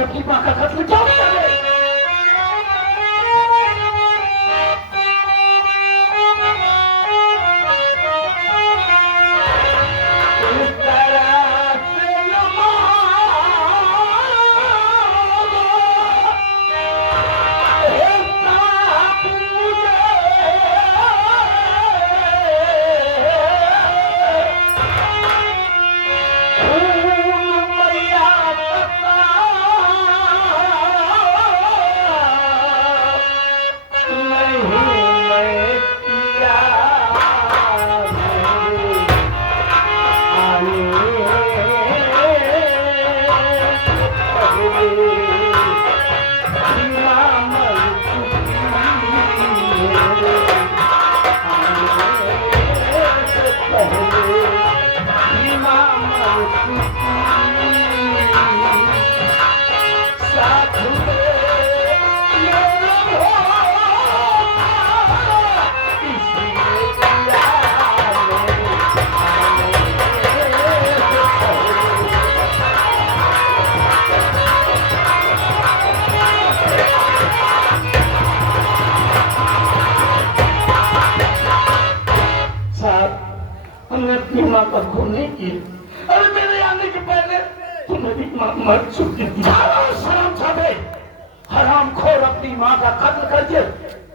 तुमने अपनी माँ का कत्ल क्यों किया है? का खून नहीं किए। अरे मेरे आने के पहले तुम मेरी माँ मर चुकी थी। शर्म छापे, हरामखोर अपनी माँ का कत्ल करके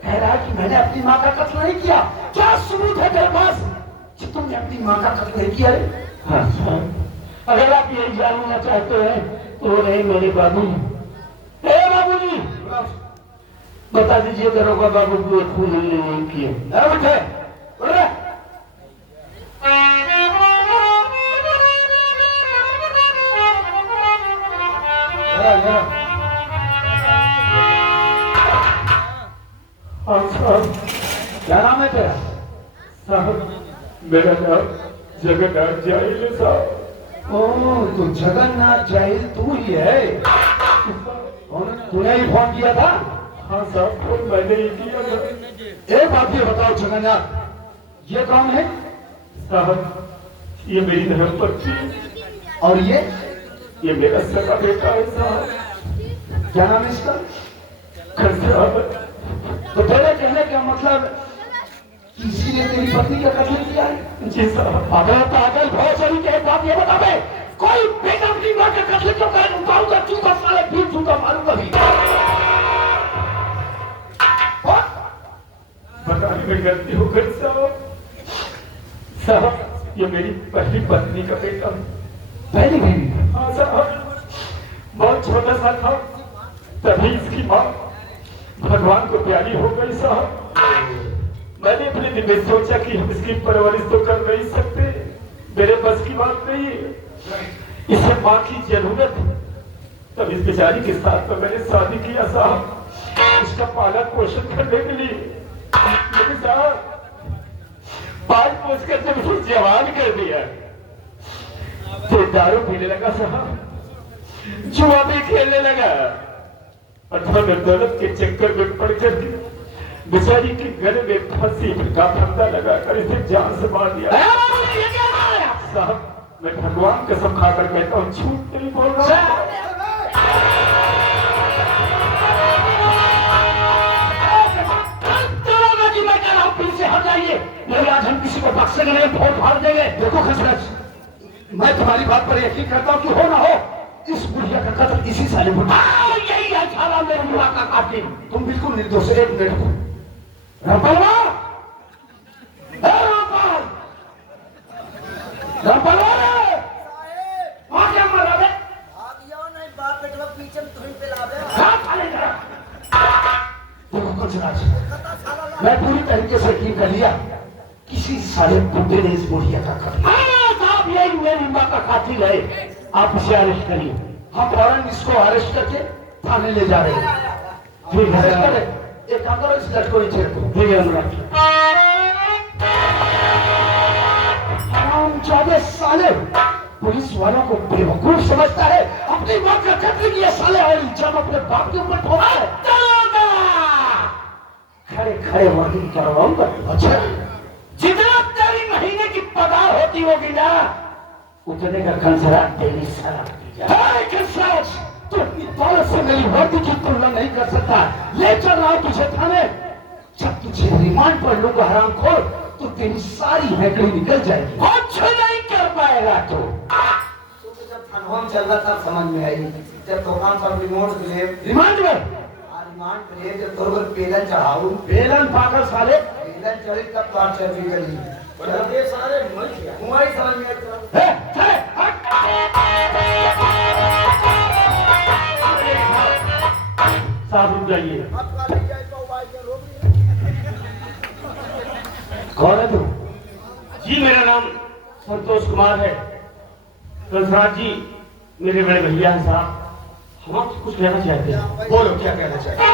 कह रहा है कि मैंने अपनी माँ का कत्ल नहीं किया। क्या सबूत है तेरे पास कि तुमने अपनी माँ का कत्ल नहीं किया है? हाँ, अगर आप यही जानना चाहते हैं तो नहीं मेरे बाबू। बाबूजी बता दीजिए दरोगा बाबू को खून नहीं किए। बेटे क्या नाम है तेरा? साहब मेरा नाम जगन्नाथ जाहिल साहब। ओह तो जगन्नाथ जाहिल तू ही है? तूने ही फोन किया था? हाँ साहब फोन मैंने ही किया था। एक बात ये बताओ जगन्नाथ, ये कौन है? साहब ये मेरी धर्मपत्नी और ये मेरा सगा बेटा है साहब। क्या नाम है इसका? साहब तो तेरे कहने का मतलब किसी ने तेरी पत्नी का कत्ल किया है? जी साहब। अगर पागल बहुत सारी के बात ये बता दे, कोई बेटा अपनी माँ का कत्ल क्यों करे? उठाऊंगा चूका साले फिर चूका मारूंगा भी। बताने में गलती हो गई साहब। साहब ये मेरी पहली पत्नी का बेटा है। पहली बीवी? हाँ साहब बहुत छोटा सा था तभी इसकी माँ भगवान को प्यारी हो गई साहब। मैंने अपने दिल में सोचा कि हम इसकी परवरिश तो कर नहीं सकते, मेरे बस की बात नहीं है, इसे माँ की जरूरत है। तब इस बेचारी के साथ तो मैंने शादी किया साहब, इसका पालन पोषण करने के लिए। लेकिन साहब पाल पोष कर जब उसे जवान कर दिया तो दारू पीने लगा साहब, जुआ भी खेलने लगा और धन दौलत के चक्कर में पड़कर बेचारी के घर में फांसी का फंदा लगाकर इसे जान से मार दिया। साहब मैं भगवान कसम खाकर कहता हूँ झूठ नहीं बोल रहा। हटाइए, नहीं आज हम किसी को बख्शेंगे नहीं, बहुत भाग देंगे। देखो खसरत, मैं तुम्हारी बात पर यकीन करता हूँ कि हो ना हो इस बुढ़िया का कत्ल इसी साले में। यही है साला मेरे बुआ का कातिल। तुम बिल्कुल निर्दोष। एक मिनट को रामपाल, रामपाल क्या मरा दे? मैं पूरी तरीके से यकीन कर लिया किसी साले बुढ़े ने इस बुढ़िया का कत्ल। साहब यही मेरी माँ का कातिल है, आप इसे अरेस्ट करिए। हम फौरन इसको अरेस्ट करके थाने ले जा रहे हैं। ठीक है, एक काम करो, इस लड़को नीचे रखो। ठीक है अनुराग। हरामजादे साले, पुलिस वालों को बेवकूफ समझता है, अपनी माँ का कत्ल किया साले और इल्जाम अपने बाप के ऊपर ठोका है। खड़े खड़े वर्किंग करवाऊंगा। अच्छा जितना तेरी महीने की पगार होती होगी ना उतने का कंसरा तेरी सलाह। तू अपनी दौलत से मेरी वर्दी की तुलना नहीं कर सकता। ले चल रहा हूं तुझे थाने। जब तुझे रिमांड पर लूंगा हरामखोर, तो तेरी सारी हैकड़ी निकल जाएगी। कुछ नहीं कर पाएगा तू। जब थनवाम चल रहा था समझ में आई, जब दुकान पर रिमोट ले रिमांड में रिमांड ले, जब तोर पर पेलन चढ़ाऊ, बेलन पाकर साले पेलन चढ़ी तब तो आप चर्बी गली बड़े सारे मुआई समझ में आता है। चले हट। साहब रुक जाइए। कौन है तू? जी मेरा नाम संतोष कुमार है। रघुनाथ जी मेरे बड़े भैया हैं साहब, हम आपसे कुछ कहना चाहते हैं। बोलो क्या कहना चाहिए।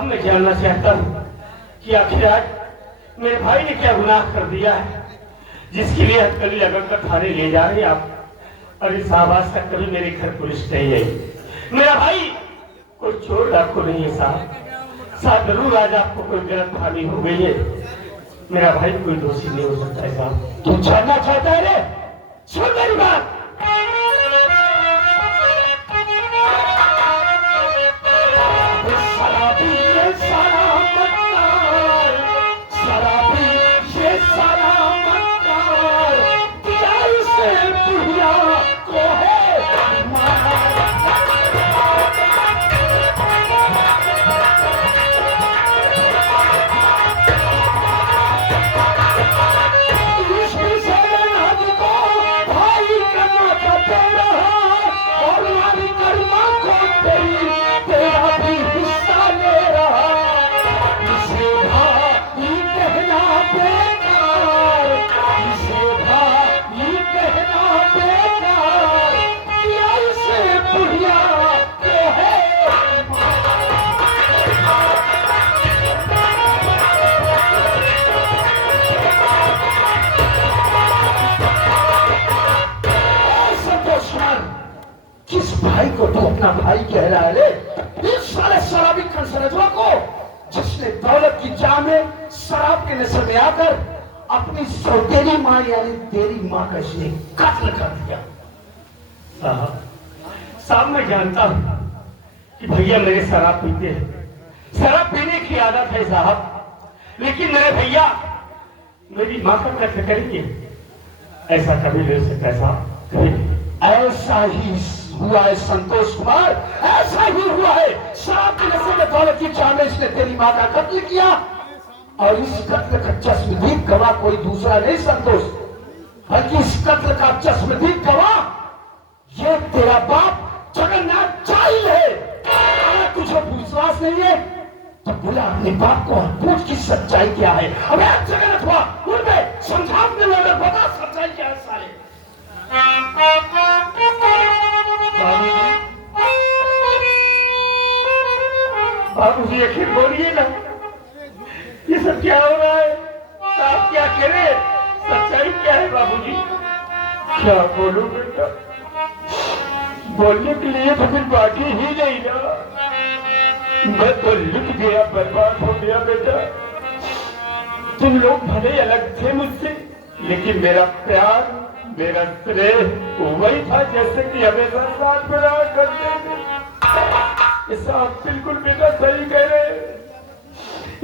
मैं जानना चाहता हूँ कि आखिर आज मेरे भाई ने क्या गुनाह कर दिया है जिसके लिए हथकड़ी लगाकर थाने ले जा रहे हैं आप। अरे साहब आज तक कभी मेरे घर पुलिस नहीं आई। मेरा भाई कोई चोर डाकू नहीं है साहब। साहब जरूर आज आपको कोई गलत फहमी हो गई है। मेरा भाई कोई दोषी नहीं हो सकता है साहब। तू जानना चाहता है रे? सुन मेरी बात। शराबी ये सारा मक्कार, शराबी ये सारा मक्कार, दिया उसे बुढ़िया को है भाई को तो अपना भाई कह रहा है रे। इस सारे शराबी खनसरजवा को जिसने दौलत की चाह में शराब के नशे में आकर अपनी सौतेली मां यानी तेरी मां का इसने कत्ल कर दिया। साहब मैं जानता हूं कि भैया मेरे शराब पीते हैं, शराब पीने की आदत है साहब, लेकिन मेरे भैया मेरी मां का कत्ल करेंगे ऐसा कभी नहीं हो सकता साहब, कभी नहीं। ऐसा ही हुआ है संतोष कुमार, ऐसा ही हुआ है। शराब के नशे में दौलत की चाह में इसने तेरी मां का कत्ल किया और इस कत्ल का चश्मदीद गवाह कोई दूसरा नहीं संतोष, बल्कि इस कत्ल का चश्मदीद गवाह ये तेरा बाप जगन्नाथ चाइल है। अगर तुझे विश्वास नहीं है तो बुला अपने बाप को और पूछ की सच्चाई क्या है। अब जगन्नाथ हुआ उनमें समझाने लगे, बता सच्चाई क्या है साले। आप मुझे आखिर बोलिए ना, ये सब क्या हो रहा है? आप क्या कह रहे हैं? सच्चाई क्या है बाबूजी? क्या बोलूं बेटा, बोलने के लिए तो फिर बाकी ही नहीं ना। मैं तो लुट गया, बर्बाद हो गया बेटा। तुम लोग भले अलग थे मुझसे, लेकिन मेरा प्यार, मेरा स्नेह वही था जैसे कि हमेशा साथ में रहा करते थे। ये साहब बिल्कुल बेटा सही कह रहे हैं,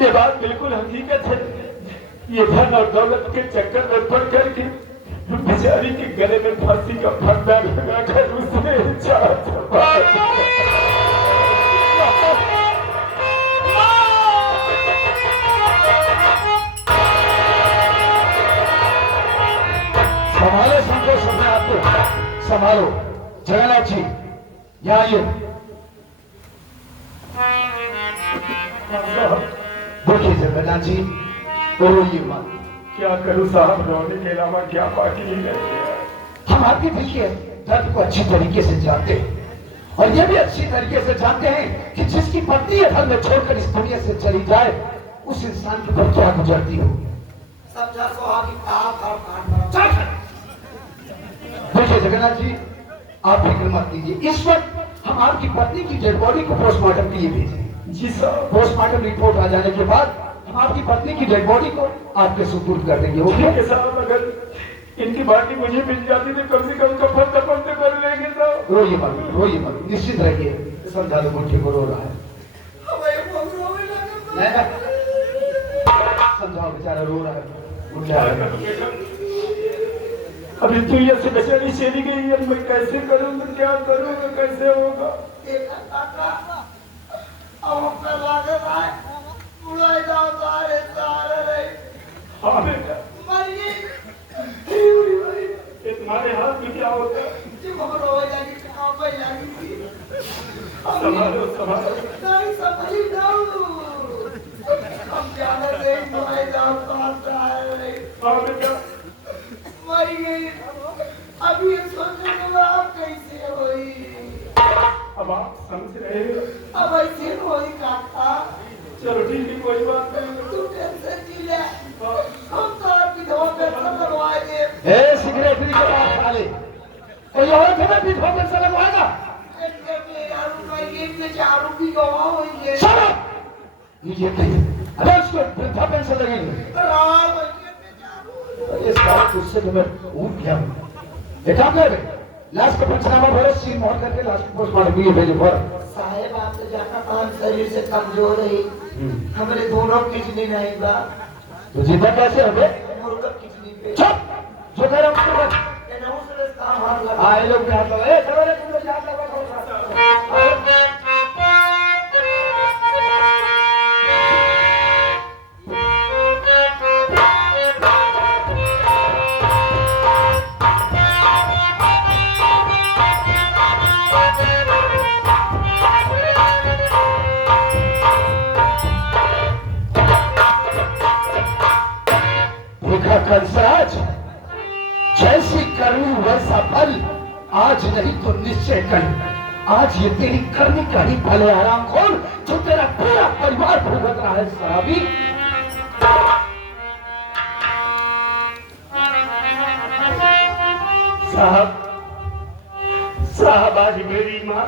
ये बात बिल्कुल हकीकत है। ये धन और दौलत के चक्कर में पड़ करके बेचारी के गले में फांसी का फंदा लगाकर उसने संभालो संतोष, अपने आप को संभालो। जगन्नाथ जी यहाँ आइए। देखिए जगन्नाथ जी, रोइए मत। क्या करूं साहब, रोने के अलावा क्या बाकी नहीं रह गया। हम आपके देखिए दर्द को अच्छी तरीके से जानते हैं, और ये भी अच्छी तरीके से जानते हैं कि जिसकी पत्नी ये धर्म छोड़कर इस दुनिया से चली जाए, उस इंसान के ऊपर क्या गुजरती होगी। देखिए जगन्नाथ जी, आप फिक्र मत कीजिए। इस वक्त हम आपकी पत्नी की डेड बॉडी को पोस्टमार्टम के लिए भेजें। जी साहब, पोस्टमार्टम रिपोर्ट आ जाने के बाद हम आपकी पत्नी की डेड बॉडी को आपके सुपुर्द कर देंगे। ठीक है साहब, अगर इनकी बाकी मुझे मिल जाती तो कम से कम कफन दफन तो कर लेंगे साहब। रोइए मत, निश्चित रहिए। समझा दो मुझे को रो रहा है, समझाओ बेचारा रो रहा है। अभी दुनिया से बेचारी चली गई, अब मैं कैसे करूंगा, क्या करूंगा, कैसे होगा? हाँ बेटा, तुम्हारे हाथ में क्या होता है? संभालो संभालो। हाँ बेटा, अभी सोचने के बाद कैसे होई? अब आप समझ रहे हो। अब ऐसे होई काका। चलो ठीक है, कोई बात नहीं। तू टेंशन की ले, हम तो विधवा पेंशन लगवाए दे। ए सिगरेट की बात खा ले, कोई और तुम्हें विधवा पेंशन लगवाएगा? ये अरे उसको वृद्धा पेंशन लगेगी। इस बात उससे तो मैं ऊँट गया हूँ। एक काम कर, लाश का पंचनामा भरो, सील मोहर करके लाश को पोस्टमार्टम के लिए भेजो। साहेब आप तो जाकर काम शरीर से कमजोर है, हमारे दोनों किडनी नहीं बा। तो जिंदा कैसे हो गए? मुर्गा किडनी पे। चुप, जो कह रहा हूँ उसको कर। काम हाथ लगा। हाँ, ये लोग क्या तो है? चलो रे, तुम लोग क्या कर रहे कंसराज, जैसी करनी वैसा फल, आज नहीं तो निश्चय कल। आज ये तेरी करनी का ही फल है हरामखोर, जो तेरा पूरा परिवार भुगत रहा है शराबी। साहब आज मेरी माँ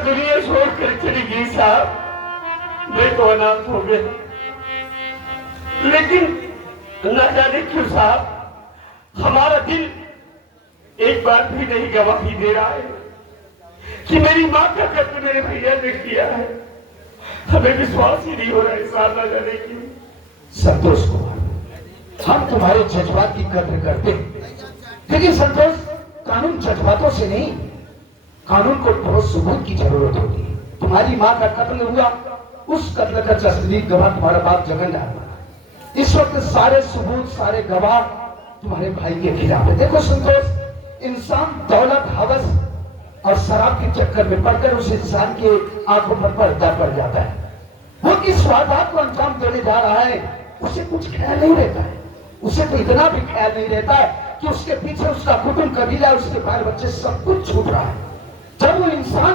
दुनिया छोड़कर चली गई साहब, मैं तो अनाथ हो गया। लेकिन न जाने क्यों साहब, हमारा दिल एक बार भी नहीं गवाही दे रहा है कि मेरी माँ का कत्ल मेरे भैया ने किया है। हमें विश्वास ही नहीं हो रहा है साहब, न जाने क्यों। संतोष कुमार, हम तुम्हारे जज्बात की कद्र करते हैं, लेकिन संतोष, कानून जज्बातों से नहीं, कानून को ठोस सबूत की जरूरत होती है। तुम्हारी माँ का कत्ल हुआ, उस कत्ल का असली गवाह तुम्हारा बाप जगन्नाथ। इस वक्त सारे सबूत, सारे गवाह तुम्हारे भाई के खिलाफ है। देखो संतोष, इंसान दौलत, हवस और शराब के चक्कर में पड़कर उस इंसान के आंखों पर पर्दा पड़ जाता है। वो किस वारदात को अंजाम देने जा रहा है, उसे कुछ ख्याल नहीं रहता है। उसे तो इतना भी ख्याल नहीं रहता है कि उसके पीछे उसका कुटुंब, कबीला, उसके बाल बच्चे सब कुछ छूट रहा है। जब वो इंसान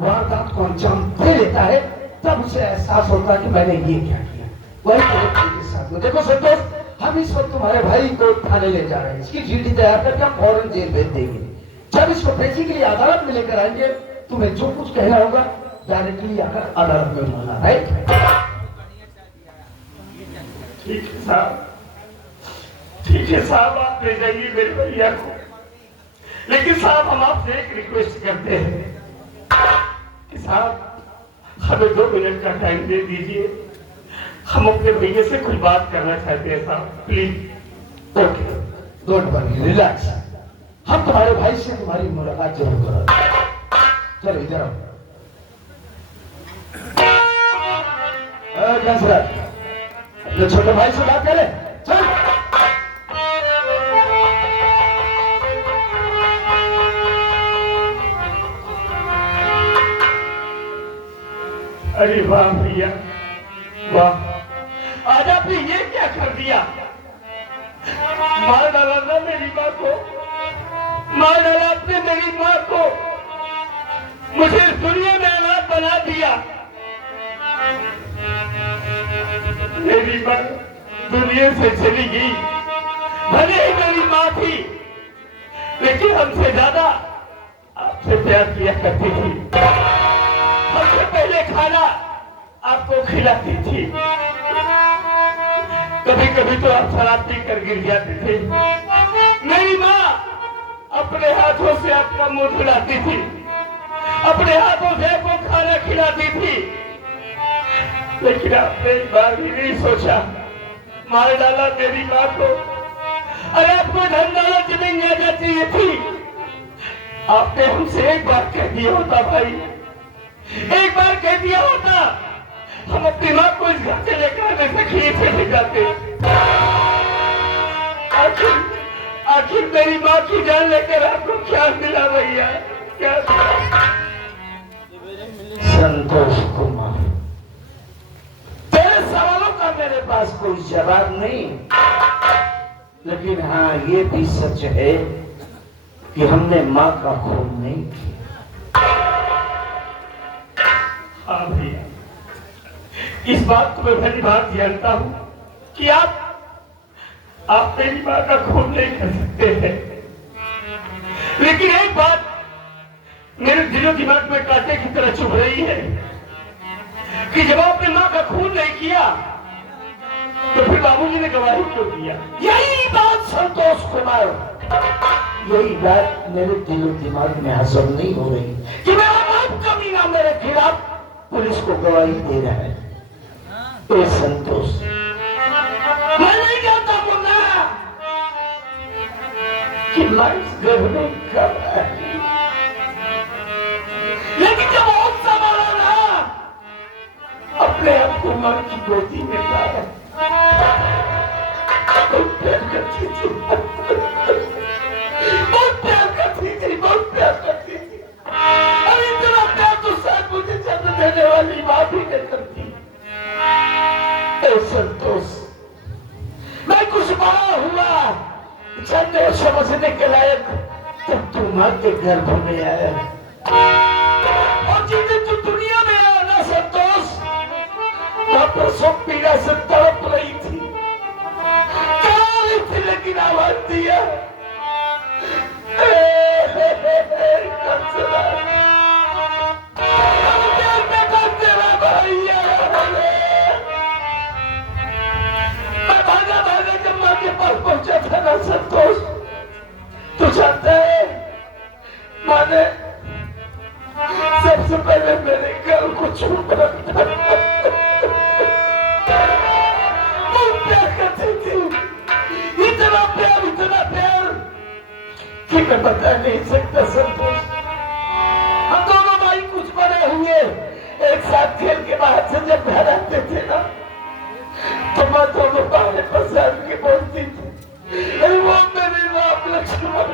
वारदात को अंजाम दे लेता है तब उसे एहसास होता है कि मैंने ये क्या किया। वही तेरे भाई के साथ में। देखो संतोष, हम इस वक्त तुम्हारे भाई को थाने ले जा रहे हैं। इसकी डीडी तैयार करके हम फौरन जेल भेज देंगे। जब इसको पेशी के लिए अदालत में लेकर आएंगे, तुम्हें जो कुछ कहना होगा डायरेक्टली आकर अदालत में बोलना। राइट? ठीक है साहब, ठीक है साहब, आप ले जाइए मेरे भैया को। लेकिन साहब हम आपसे एक रिक्वेस्ट करते हैं कि साहब हमें 2 मिनट का टाइम दे दीजिए, हम अपने भैया से कुछ बात करना चाहते हैं साहब, please. Okay, don't worry, relax. हम तुम्हारे भाई से तुम्हारी मुलाकात जरूर करेंगे। चलो इधर आओ। अपने छोटे भाई से बात कर ले। चल। अरे वाह भैया, वाह, आज आपने ये क्या कर दिया? मार डाला ना मेरी माँ को, मार डाला आपने मेरी माँ को, मुझे इस दुनिया में अनाथ बना दिया। मेरी माँ दुनिया से चली गई, भले ही मेरी माँ थी, लेकिन हमसे ज्यादा आपसे प्यार किया करती थी। सबसे पहले खाना आपको खिलाती थी, कभी कभी तो आप शराब पीकर गिर जाते थे। मेरी माँ अपने हाथों से आपका मुंह धुलाती थी, अपने हाथों से आपको खाना खिलाती थी, लेकिन आपने एक बार भी नहीं सोचा, मार डाला मेरी माँ को। अरे आपको धन दौलत जमीन जायदाद चाहिए थी, आपने हमसे एक बार कह दिया होता भाई, एक बार कह दिया होता, हम अपनी माँ को इस घर से लेकर तकलीफ से ले जाते। आखिर मेरी माँ की जान लेकर आपको क्या मिला भैया, क्या? संतोष कुमार, तेरे सवालों का मेरे पास कोई जवाब नहीं, लेकिन हाँ ये भी सच है कि हमने माँ का खून नहीं किया। हाँ भैया, इस बात को मैं भली बात जानता हूँ कि आप मेरी माँ का खून नहीं कर सकते हैं, लेकिन एक बात मेरे दिलों दिमाग में कांटे की तरह चुभ रही है कि जब आपने माँ का खून नहीं किया तो फिर बाबूजी ने गवाही क्यों दिया? यही बात संतोष कुमार, यही बात मेरे दिलो दिमाग में हजम नहीं हो रही कि मेरा बाप कमीना मेरे खिलाफ पुलिस को गवाही दे रहा है। ए संतोष, मैं नहीं जानता मुन्ना कि मैं इस घर में कब आई, लेकिन जब बहुत संभाला ना, अपने आप को मां की गोदी में पाया, बहुत प्यार करती थी, बहुत प्यार करती थी, बहुत प्यार करती थी। अरे इतना प्यार तो शायद मुझे जन्म देने वाली माँ भी नहीं करती। संतोष, मैं कुछ बड़ा हुआ, जानने समझने के लायक, तब तू माँ के गर्भ में आया, और जिस दिन तू दुनिया में आया ना संतोष, माँ प्रसव पीड़ा से तड़प रही थी, काली थी, लेकिन आवाज दिया, पहुंचा था ना संतोष, तू जानता है माँ ने सबसे पहले मेरे घर को छूट रखा, बहुत प्यार करती थी, इतना प्यार कि मैं बता नहीं सकता संतोष। हम दोनों भाई कुछ बड़े हुए, एक साथ खेल के बाहर से जब घर आते थे ना, तो मैं दोनों बाहर पसंद के बोलती थी, अरे वो मेरे राम लक्ष्मण,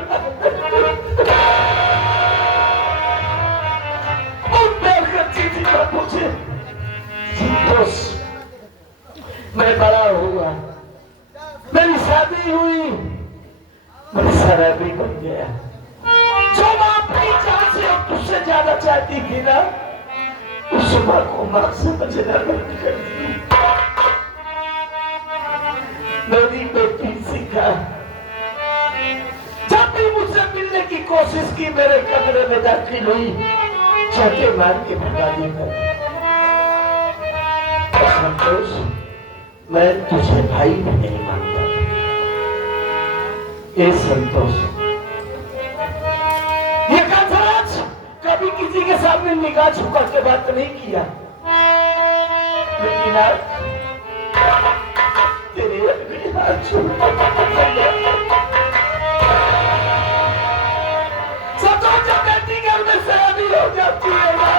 बहुत प्यार करती थी मैं मुझे। संतोष, मैं बड़ा हुआ, मेरी शादी हुई, मैं शराबी बन गया। जो माँ अपनी जान से और तुझसे ज्यादा चाहती थी ना, उस सुषमा को मां समझना बंद कर दी। मेरी बेटी सीखा, जब भी मुझसे मिलने की कोशिश की मेरे कमरे में दाखिल हुई, चाटे मार के भगा दिया। संतोष, मैं तुझे भाई भी नहीं मानता। ए संतोष, ये कंसराज कभी किसी के सामने निगाह झुका के बात नहीं किया, लेकिन आज तेरे अगले हाथ छूटा। संतोष, जब बेटी घर में सयानी हो जाती है ना,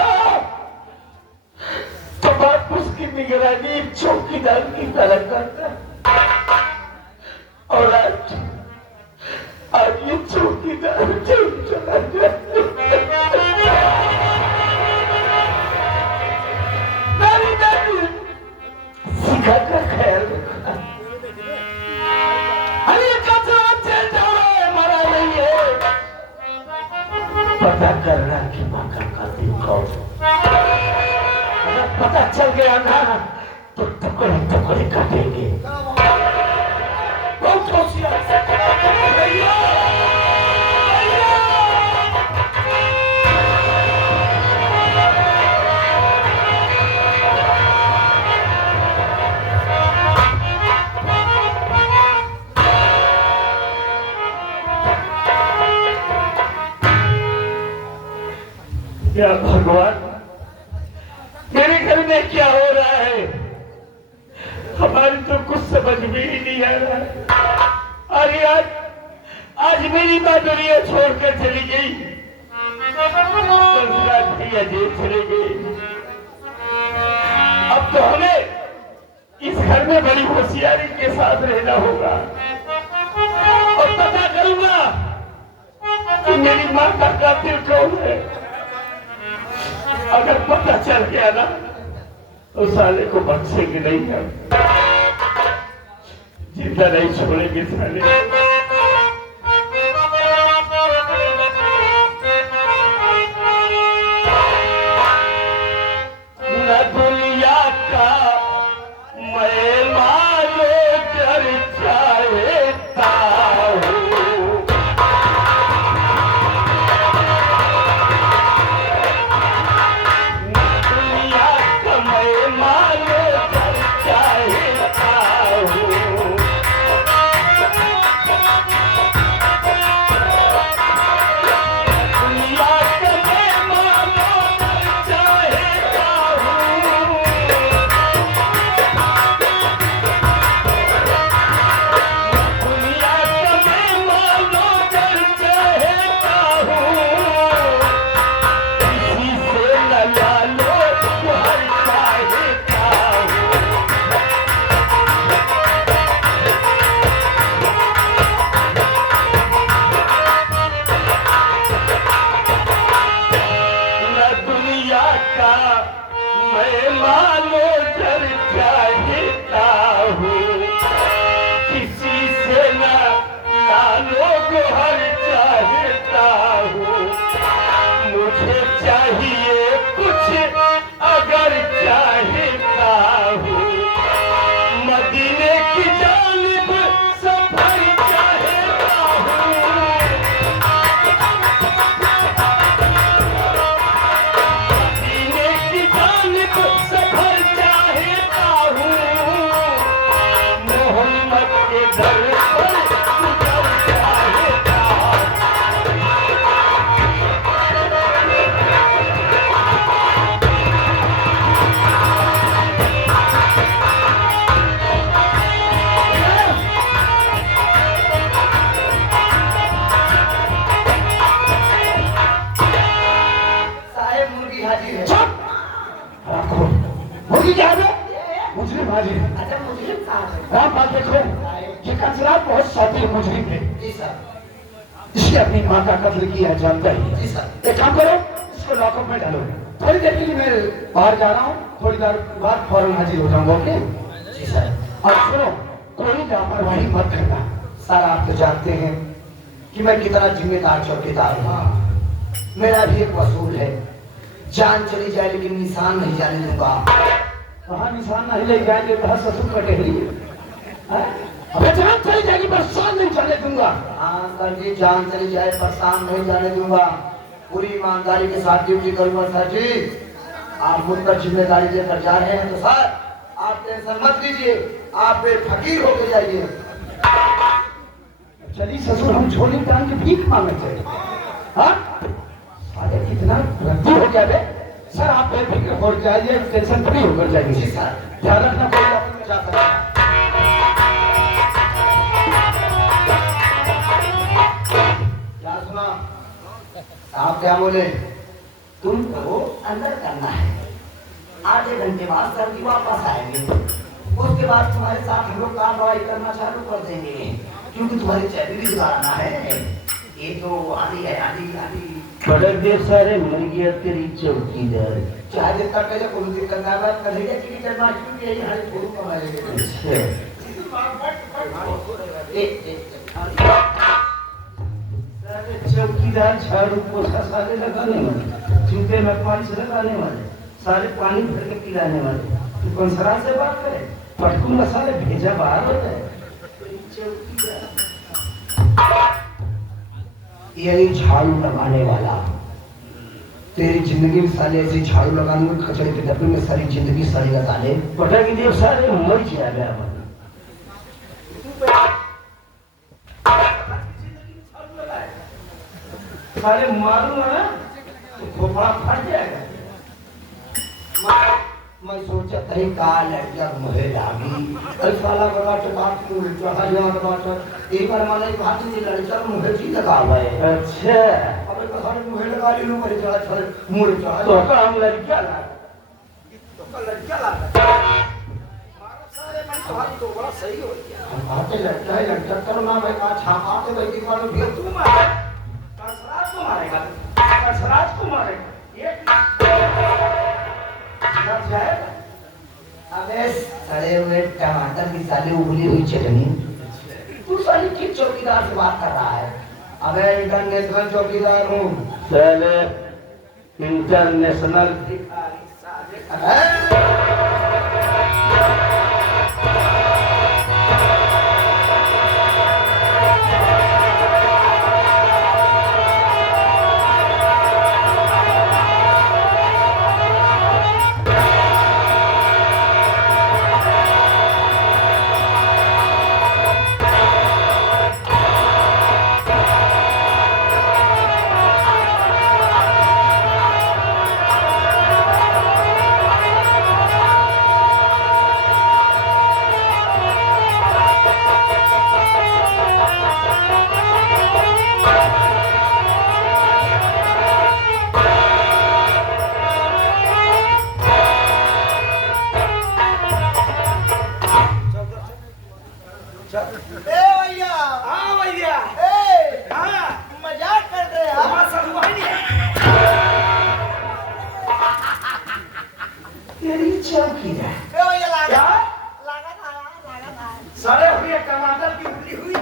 तो बाप उसकी निगरानी एक चौकीदार की तरह करता है। और आज ये चौकीदार जेल चला जाता है। सिखा का ख्याल रखना। अरे कचरा जेल जा रहा है, मरा नहीं है। पता करना कि माँ का कातिल कौन। अगर पता चल गया ना तो टुकड़े टुकड़े काटेंगे। बहुत होशियार। भैया, भैया। क्या भगवान, मेरे घर में क्या हो रहा है? हमारी तो कुछ समझ में ही नहीं आ रहा है। अरे आज मेरी माँ दुनिया छोड़कर चली गई, भैया जेल चले गए। अब तो हमें इस घर में बड़ी होशियारी के साथ रहना होगा और पता करूंगा कि मेरी माँ का कातिल कौन है। अगर पता चल गया ना तो साले को बख्शेंगे नहीं, हम जिंदा नहीं छोड़ेंगे साले। न दुनिया का मैं मानो डर चाहता हूँ, मुजरिम है, इसने अपनी माँ का कत्ल किया जानता ही। एक काम करो, इसको लॉकअप में डालो। थोड़ी देर के लिए मैं बाहर जा रहा हूँ, थोड़ी देर बाद फौरन हाजिर हो जाऊंगा। ओके जी सर। और सुनो, कोई लापरवाही मत करना। सर आप तो जानते हैं कि मैं कितना जिम्मेदार चौकीदार हूँ। मेरा भी एक वसूल है। जान चली जाए लेकिन निशान नहीं जाने दूंगा। कहाँ निशान नहीं ले जाएंगे, कहाँ ससुर कटेगी। अबे जान चली जाएगी पर शान नहीं जाने दूंगा। हाँ सर जी, जान चली जाए पर शान नहीं जाने दूंगा। पूरी ईमानदारी के साथ ड्यूटी करूंगा सर जी। आप मुझ पर जिम्मेदारी लेकर जा रहे हैं तो सर आप टेंशन मत लीजिए, आप एक फकीर होके जाइए। चलिए ससुर हम झोली टांग के भीख मांगे थे। हाँ अरे कितना रद्दी हो गया बे। सर आप बेफिक्र हो जाइए, टेंशन फ्री होकर जाइए। जी सर। ध्यान रखना, कोई डॉक्टर में जा सकता है। क्या सुना? आप क्या बोले? तुमको अंदर करना है, आधे घंटे बाद सर जी वापस आएंगे। उसके बाद तुम्हारे साथ हम लोग काम दवाई करना चालू कर देंगे, क्योंकि तुम्हारी चैबी भी दिलाना है। ये तो आधी है, आधी आधी बड़े देर सारे मर गया तेरी चौकीदार। चाहे जितना पहले कोई दिक्कत ना बात कर लेगा कि जन्माष्टमी के यही हरी फूल कमाएंगे। चौकीदार झाड़ू पोछा सारे लगाने वाले, जूते में पालिश लगाने वाले, सारे पानी भर के पिलाने वाले। तू कंसरा से बात करे, पटकूंगा सारे भेजा बाहर हो जाए। यही झाड़ू लगाने वाला तेरी जिंदगी में साले ऐसे झाड़ू लगाने में खचड़े के डब्बे में सारी जिंदगी सारी लगा ले। पटा की देव सारे मर जाएगा। सारे मारूंगा ना तो खोपड़ा फट जाएगा। मैं सोचा तरी का लड़का मुहे लागी ऐसा वाला बड़ा टकाट को चढ़ा लिया टमाटर एक बार माने बात नहीं लड़का मुहे जी लगा हुआ है। अच्छा अबे तो हर मुहे लगा ली लो पर चढ़ा चढ़ मुड़ चढ़ा तो का हम लड़का ला तो का लड़का ला मारा सारे मन तो हाथ तो बड़ा सही हो गया। हम आते लड़का है लड़का करना भाई का छापाते भाई की वालों भी तू मारे कसरात को मारेगा, कसरात को मारेगा ये अबे सड़े हुए टमाटर की साली उबली हुई चटनी। तू साली किस चौकीदार से बात कर रहा है? अबे इंटरनेशनल चौकीदार हूँ। चले इंटरनेशनल सड़े हुए टमाटर की उबली हुई।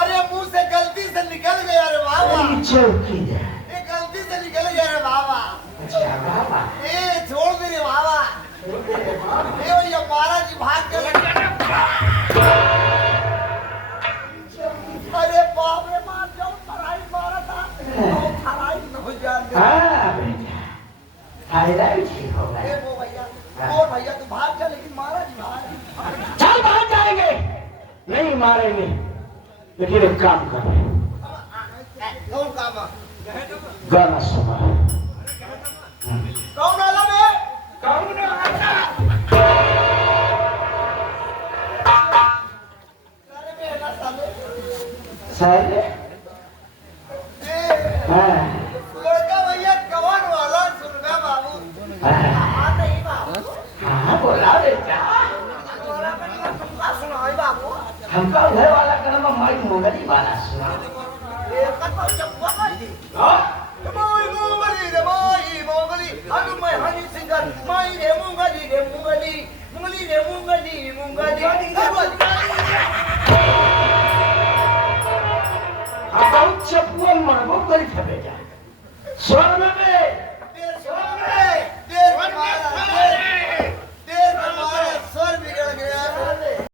अरे मुंह से गलती से निकल गया रे बाबा। चौकीदार ये गलती से निकल गया रे बाबा। अच्छा बाबा ए छोड़ दे रे बाबा। ए भैया महाराज जी भाग के अरे बाप रे मार जाओ पढ़ाई मारा था तो खराई न हो जाए। हाँ बेटा हाईलाइट ठीक हो गया। ए वो भैया तू भाग जा लेकिन महाराज जी भाग। चल बाहर जाएंगे नहीं मारेंगे, लेकिन एक काम कर कौन काम? गाना सुना। कौन वाला में? कौन अरे मेरा साले साले हाँ लड़का भैया कौन वाला सुन रहा बाबू? हाँ नहीं बाबू। हाँ बोला बेटा सुनाई बाबू। हमका उधर वाला का नाम माइक मोगली वाला सुना। ये कतो चप्पा मारी। हाँ माई मोगली रे माई मोगली अब मैं हनी सिंगर माई रे मोगली रे मोगली मोगली रे मोगली मोगली